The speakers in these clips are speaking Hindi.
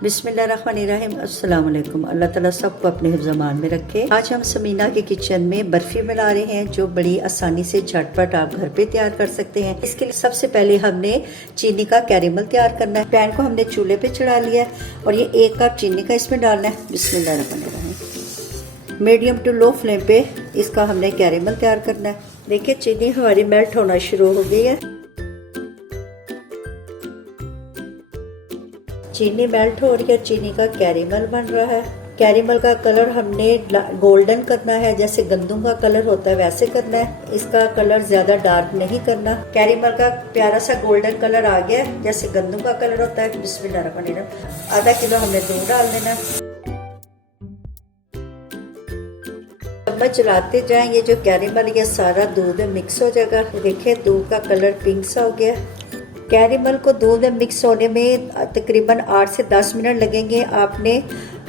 बिस्मिल्लाहिर्रहमानिर्रहीम। अस्सलाम वालेकुम। अल्लाह ताला सबको अपने हिफ्ज़-ए-मान में रखे। आज हम समीना के किचन में बर्फ़ी बना रहे हैं जो बड़ी आसानी से झटपट आप घर पे तैयार कर सकते हैं। इसके लिए सबसे पहले हमने चीनी का कैरेमल तैयार करना है। पैन को हमने चूल्हे पे चढ़ा लिया है और ये 1 कप चीनी का इसमें डालना है। बिस्मिल्लाहिर्रहमानिर्रहीम। मीडियम टू लो फ्लेम पे इसका हमने कैरेमल तैयार करना है। देखिए चीनी हमारी मेल्ट होना शुरू हो गई है। चीनी मेल्ट हो रही है, चीनी का कैरेमल बन रहा है। कैरेमल का कलर हमने गोल्डन करना है, जैसे गंदम का कलर होता है वैसे करना है। इसका कलर ज्यादा डार्क नहीं करना। कैरेमल का प्यारा सा गोल्डन कलर आ गया है, जैसे गंदम का कलर होता है। बिस्मिल्लाहिर्रहमानिर्रहीम। आधा किलो हमने दूध डाल देना। चम्मच चलाते जाएं, ये जो कैरेमल ये सारा दूध में मिक्स हो जाएगा। देखिए दूध का कलर पिंक सा हो गया। कैरेमल को दूध में मिक्स होने में तकरीबन 8 से 10 मिनट लगेंगे। आपने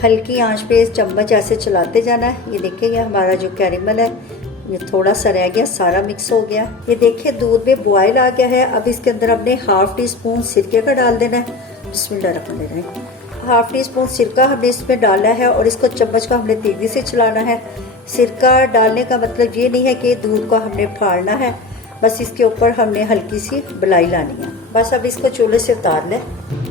हल्की आंच पे चम्मच ऐसे चलाते जाना है। ये देखिए ये हमारा जो कैरेमल है ये थोड़ा सा रह गया, सारा मिक्स हो गया। ये देखिए दूध में बॉयल आ गया है। अब इसके अंदर हमने ½ टी स्पून सिरके का डाल देना है। बिस्मिल्लाहिर्रहमानिर्रहीम। ½ टी स्पून सिरका हमने इसमें डाला है और इसको चम्मच को हमने तेजी से चलाना है। सिरका डालने का मतलब ये नहीं है कि दूध को हमने फाड़ना है, बस इसके ऊपर हमने हल्की सी मलाई लानी है। बस अब इसको चूल्हे से उतार लें।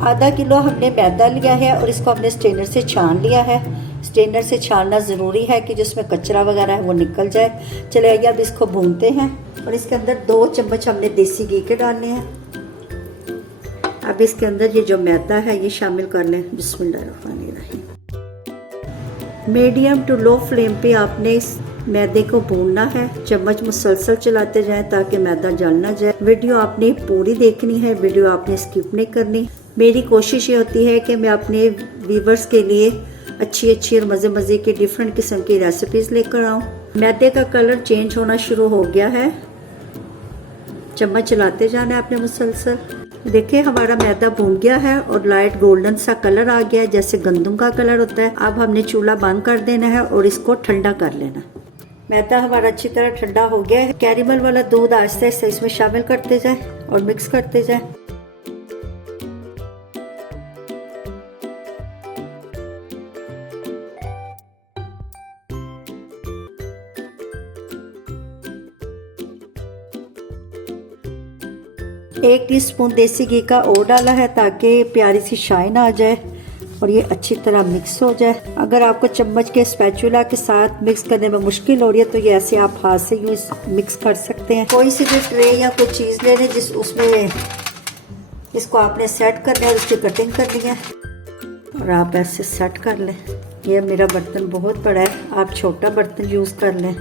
आधा किलो हमने मैदा लिया है और इसको हमने स्ट्रेनर से छान लिया है। स्ट्रेनर से छानना ज़रूरी है कि जिसमें कचरा वगैरह है वो निकल जाए। चले आइए अब इसको भूनते हैं और इसके अंदर 2 चम्मच हमने देसी घी के डालने हैं। अब इसके अंदर ये जो मैदा है ये शामिल कर लें। बिस्मिल्लाहिर्रहमानिर्रहीम। मीडियम टू लो फ्लेम पे आपने इस मैदे को भूनना है। चम्मच मुसलसल चलाते जाएं ताकि मैदा जल ना जाए। वीडियो आपने पूरी देखनी है, वीडियो आपने स्किप नहीं करनी। मेरी कोशिश ये होती है कि मैं अपने व्यूवर्स के लिए अच्छी और मज़े की डिफरेंट किस्म की रेसिपीज़ लेकर आऊँ। मैदे का कलर चेंज होना शुरू हो गया है। चम्मच चलाते जाना है आपने मुसलसल। देखिए हमारा मैदा भून गया है और लाइट गोल्डन सा कलर आ गया है, जैसे गंदम का कलर होता है। अब हमने चूल्हा बंद कर देना है और इसको ठंडा कर लेना। मैदा हमारा अच्छी तरह ठंडा हो गया है। कैरेमल वाला दूध आहिस्ते आहिस्ते इसमें शामिल करते जाएं और मिक्स करते जाएं। एक टीस्पून देसी घी का और डाला है ताकि प्यारी सी शाइन आ जाए और ये अच्छी तरह मिक्स हो जाए। अगर आपको चम्मच के स्पैचुला के साथ मिक्स करने में मुश्किल हो रही है तो ये ऐसे आप हाथ से यूं मिक्स कर सकते हैं। कोई सी भी ट्रे या कोई चीज़ ले लें जिस उसमें इसको आपने सेट करना है और उसकी कटिंग करनी है और आप ऐसे सेट कर लें। ये मेरा बर्तन बहुत बड़ा है, आप छोटा बर्तन यूज़ कर लें।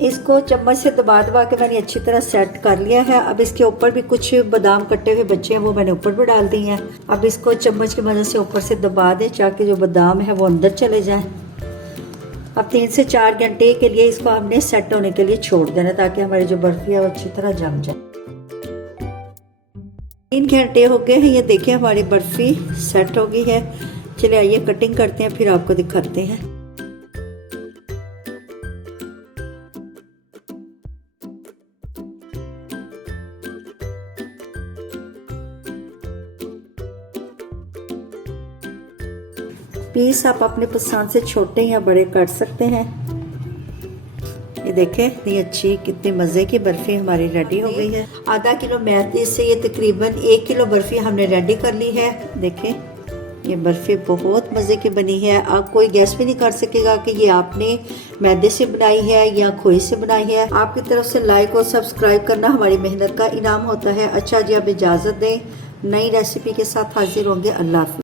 इसको चम्मच से दबा के मैंने अच्छी तरह सेट कर लिया है। अब इसके ऊपर भी कुछ बादाम कटे हुए बचे हैं, वो मैंने ऊपर भी डाल दिए हैं। अब इसको चम्मच की मदद से ऊपर से दबा दें ताकि जो बादाम है वो अंदर चले जाएं। अब 3 से 4 घंटे के लिए इसको हमने सेट होने के लिए छोड़ देना ताकि हमारी जो बर्फी है वो अच्छी तरह जम जाए। 3 घंटे हो गए हैं। ये देखिए हमारी बर्फी सेट हो गई है। चलिए आइए कटिंग करते हैं, फिर आपको दिखाते हैं। पीस आप अपने पसंद से छोटे या बड़े कर सकते हैं। ये देखें इतनी अच्छी कितनी मज़े की बर्फ़ी हमारी रेडी हो गई है। आधा किलो मैदे से ये तकरीबन 1 किलो बर्फ़ी हमने रेडी कर ली है। देखें ये बर्फ़ी बहुत मज़े की बनी है। आप कोई गैस भी नहीं कर सकेगा कि ये आपने मैदे से बनाई है या खोए से बनाई है। आपकी तरफ से लाइक और सब्सक्राइब करना हमारी मेहनत का इनाम होता है। अच्छा जी अब इजाज़त दें, नई रेसिपी के साथ हाजिर होंगे। अल्लाह हाफ़िज़।